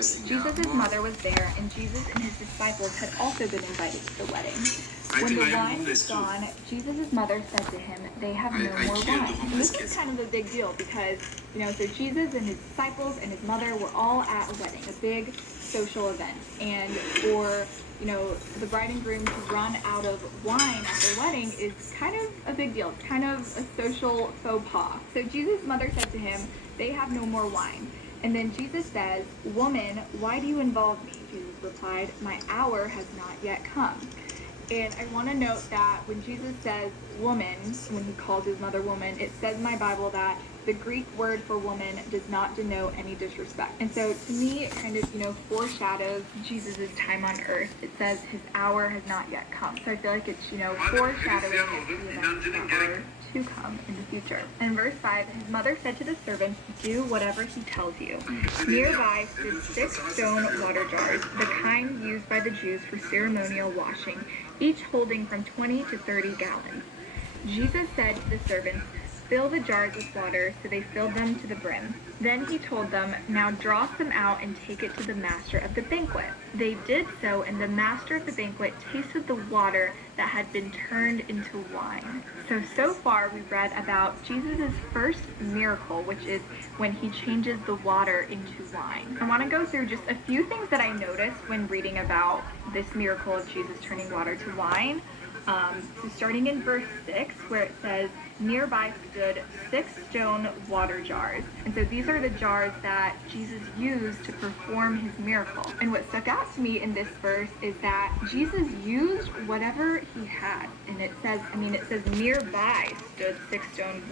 Jesus' mother was there, and Jesus and his disciples had also been invited to the wedding. When the wine was gone, Jesus' mother said to him, "They have no more wine." And this is kind of a big deal because, so Jesus and his disciples and his mother were all at a wedding, a big social event. And for, the bride and groom to run out of wine at their wedding is kind of a big deal. It's kind of a social faux pas. So Jesus' mother said to him, "They have no more wine." And then Jesus says, "Woman, why do you involve me?" Jesus replied, "My hour has not yet come." And I want to note that when Jesus says woman, when he calls his mother woman, it says in my Bible that the Greek word for woman does not denote any disrespect. And so to me, it kind of, foreshadows Jesus' time on earth. It says his hour has not yet come. So I feel like it's, foreshadowing the events that are to come in the future. In verse 5, his mother said to the servants, "Do whatever he tells you." Nearby stood 6 stone water jars, the kind used by the Jews for ceremonial washing, each holding from 20 to 30 gallons. Jesus said to the servants, "Fill the jars with water," so they filled them to the brim. Then he told them, "Now draw some out and take it to the master of the banquet." They did so, and the master of the banquet tasted the water that had been turned into wine. So far we've read about Jesus' first miracle, which is when he changes the water into wine. I want to go through just a few things that I noticed when reading about this miracle of Jesus turning water to wine. So starting in verse 6, where it says, nearby stood 6 stone water jars. And so these are the jars that Jesus used to perform his miracle. And what stuck out to me in this verse is that Jesus used whatever he had. And it says nearby stood 6 stone